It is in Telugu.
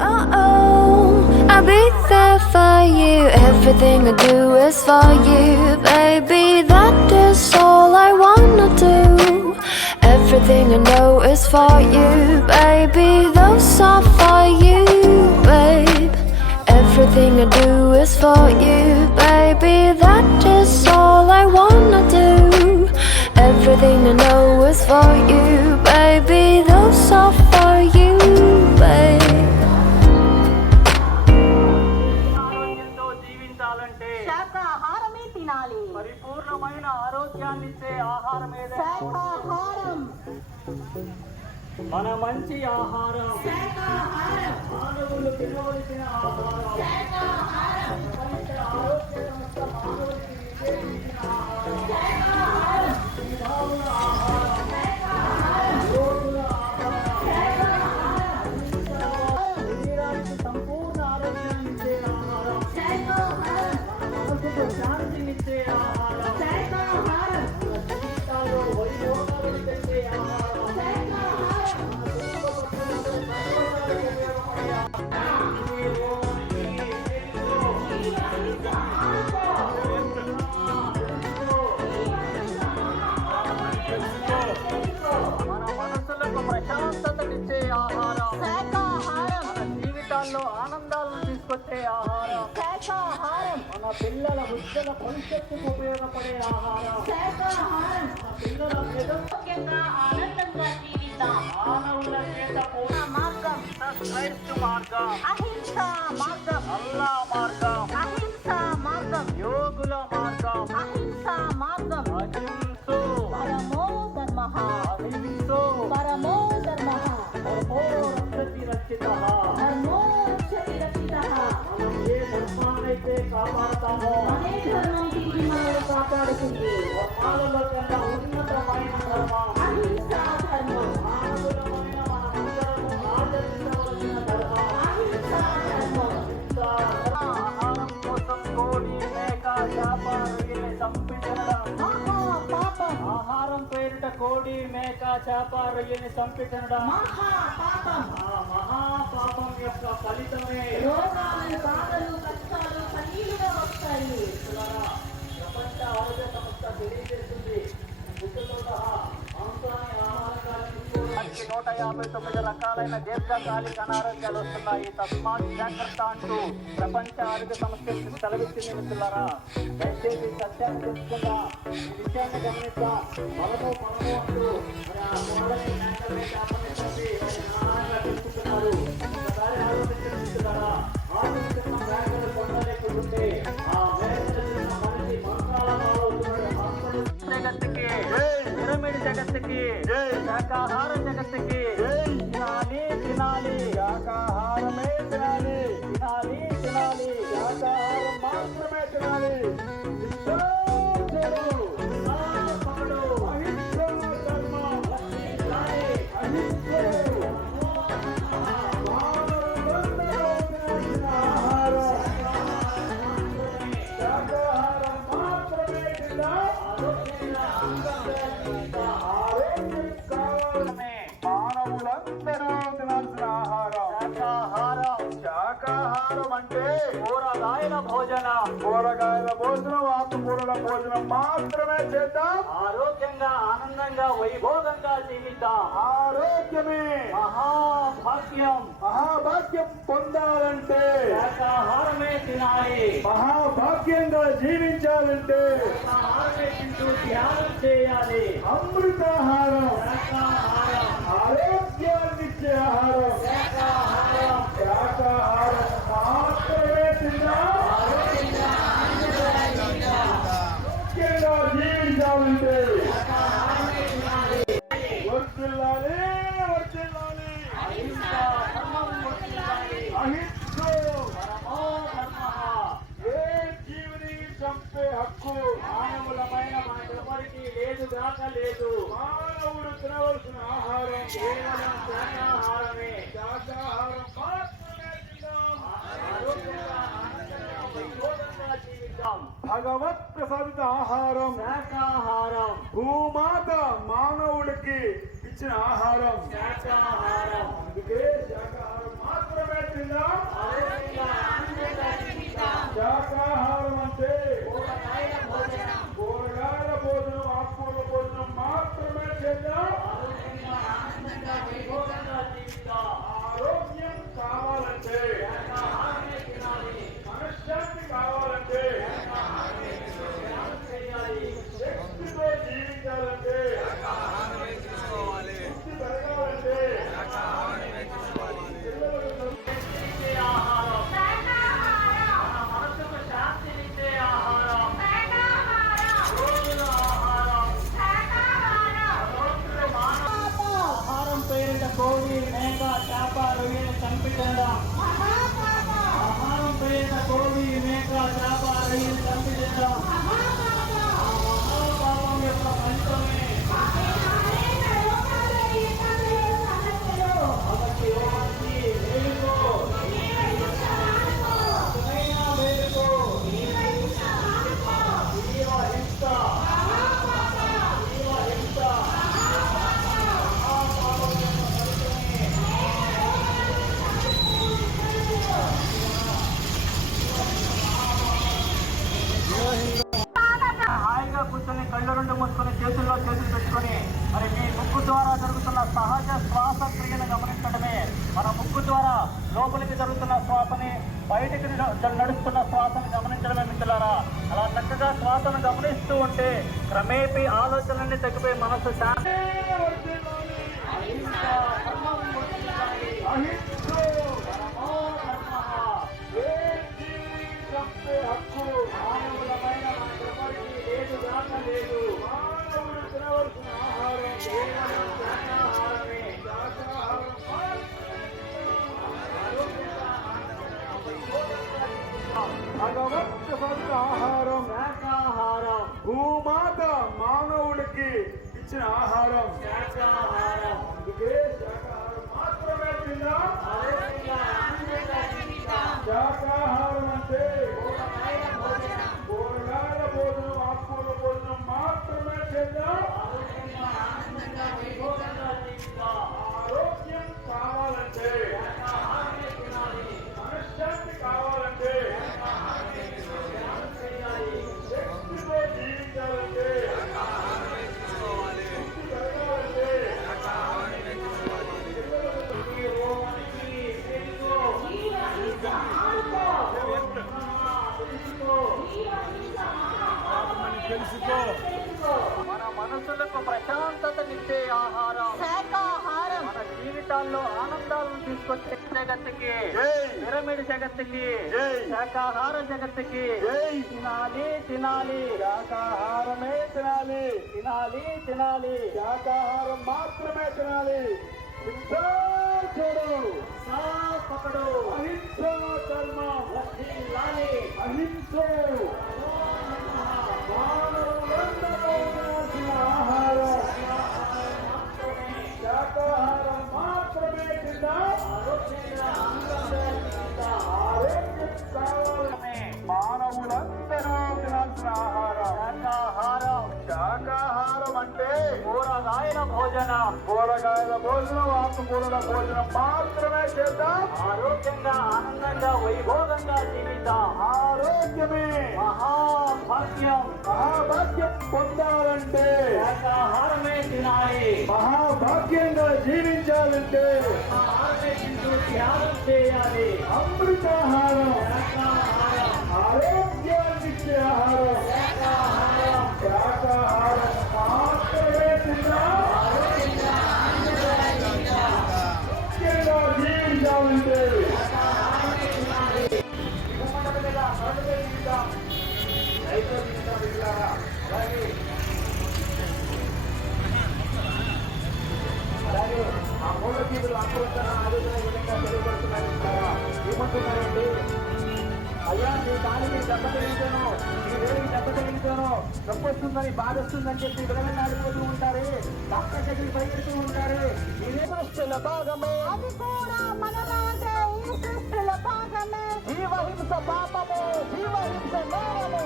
Oh, oh, I'll be there for you. Everything I do is for you, baby. That is all I wanna do. Everything I know is for you, baby. Those are for you, babe. Everything I do is for you, baby. శాకాహారం మన మంచి ఆహారం. శాకాహారం మానవులు తినవలసిన ఆహారం. పిల్లల ఉజ్వల భవిష్యత్తుకు ఉపయోగపడే ఆహారం. శాకాహారం పిల్లల ఆరోగ్యంగా ఆనందంగా మానవుల చేత మార్గం. అహింస మార్గం. అనే ధర్మం తిరిగి మనల్ని కాపాడుతుంది ఉన్నతమైన ధర్మం అహింసా ధర్మం ఆచరించవలసిన ధర్మం అహింసా ధర్మం ఆహారం కోసం కోడి మేక చేప రొయ్యల్ని మహా ఆహారం పేరిట కోడి మేక చేప రొయ్యని చంపించడం మహాపాపం యొక్క ఫలితమే. రోగాలు బాధలు కష్టాలు కన్నీలుగా వస్తాయి ప్రపంచ ఆరోగ్య సంస్థ తెలియజేస్తుంది నూట యాభై తొమ్మిది రకాలైన దీర్ఘకాలిక అనారోగ్యాలు వస్తున్నాయి తస్మాత్ జాగ్రత్త అంటూ ప్రపంచ ఆరోగ్య సంస్థ సెలవిచ్చింది మిత్రులారా దయచేసి సత్యాన్ని తెలుసుకుందా ఈ విషయాన్ని గమనిద్దాం మనము మనము అంటూ మరి ఆ ఆహారంగా అంటే కూరగాయల భోజనం. కూరగాయల భోజనం ఆకుకూరల భోజనం మాత్రమే చేద్దాం. ఆరోగ్యంగా ఆనందంగా వైభోగంగా జీవిద్దాం. ఆరోగ్యమే. మహాభాగ్యం. మహాభాగ్యం పొందాలంటే. శాకాహారమే తినాలి. మహాభాగ్యంగా జీవించాలంటే. ధ్యానం చేయాలి. అమృతాహారం. శాకాహారం ఆరోగ్యాన్నిచ్చే ఆహారం శాకాహారం శాకాహారం మాత్రమే తిందాం ఆరోగ్యంగా జీవించాలంటే వర్తిల్లాలి వర్తిల్లాలి అహింస ధర్మం వర్తిల్లాలి అహింసో పరమో ధర్మః ఏ జీవిని చంపే హక్కు మానవులమైన మనకెవరికి లేదు గాక లేదు మానవుడు తినవలసిన ఆహారం కేవలం శాకాహారమే శాకాహారం మాత్రమే తిందాం ఆరోగ్యంగా ఆనందంగా వైభోగంగా జీవిద్దాం భగవత్ ప్రసాదిత ఆహారం శాకాహారం భూమాత మానవుడికి ఇచ్చిన ఆహారం. శాకాహారం అందుకే கோவில் மேகா சாப்பா ரவிய தம்பிட்டா அமரம் பிரேத கோவில் மேகா சாப்பா ரவிய தம்பிட்டா மகாபாபம் యొక్క ఫలితమే బయటికి నడుస్తున్న శ్వాసను గమనించడమే మిత్రులారా. అలా చక్కగా శ్వాసను గమనిస్తూ ఉంటే క్రమేపీ ఆలోచనలన్నీ తగ్గిపోయి మనసు శాంతి భగవంతుడు ఆహారం. శాకాహారం భూమాత మానవుడికి ఇచ్చిన ఆహారం. శాకాహారం అందుకే శాకాహారం మాత్రమే తిన్నా ఆరోగ్యంగా పిరమిడ్ జగత్తుకి. శాకాహార జగత్తుకి. తినాలి తినాలి శాకాహారమే తినాలి తినాలి తినాలి శాకాహారం మాత్రమే తినాలి చెడు అహింస ధర్మం వర్ధిల్లాలి. అహింస భోజనం. కూరగాయల భోజనం ఆకుకూరల భోజనం మాత్రమే చేద్దాం. ఆరోగ్యంగా ఆనందంగా వైభోగంగా జీవితం ఆరోగ్యమే. మహాభాగ్యం. మహాభాగ్యం పొందాలంటే శాకాహారమే తినాలి. మహాభాగ్యంగా జీవించాలంటే ఆహారమే త్యాగం చేయాలి. అమృతాహారం. అలాగే ఆ మూడు జీవులు ఆలోచన ఆలోచన ఈ విధంగా తెలియబడుతున్నాయి ఏమంటున్నారండి అయ్యా నీ దెబ్బ తగిలితేనో నీ వేడికి దెబ్బ తగిలితేనో నొప్పి వస్తుందని బాధ వస్తుందని చెప్పి విడవని ఆడిపోతూ ఉంటారు డాక్టర్ దగ్గరికి పరిగెడుతూ ఉంటారు ఇదే దృష్టిల భాగమే. అది కూడా మనలాగే ఈ భాగమే జీవహింస నేరము.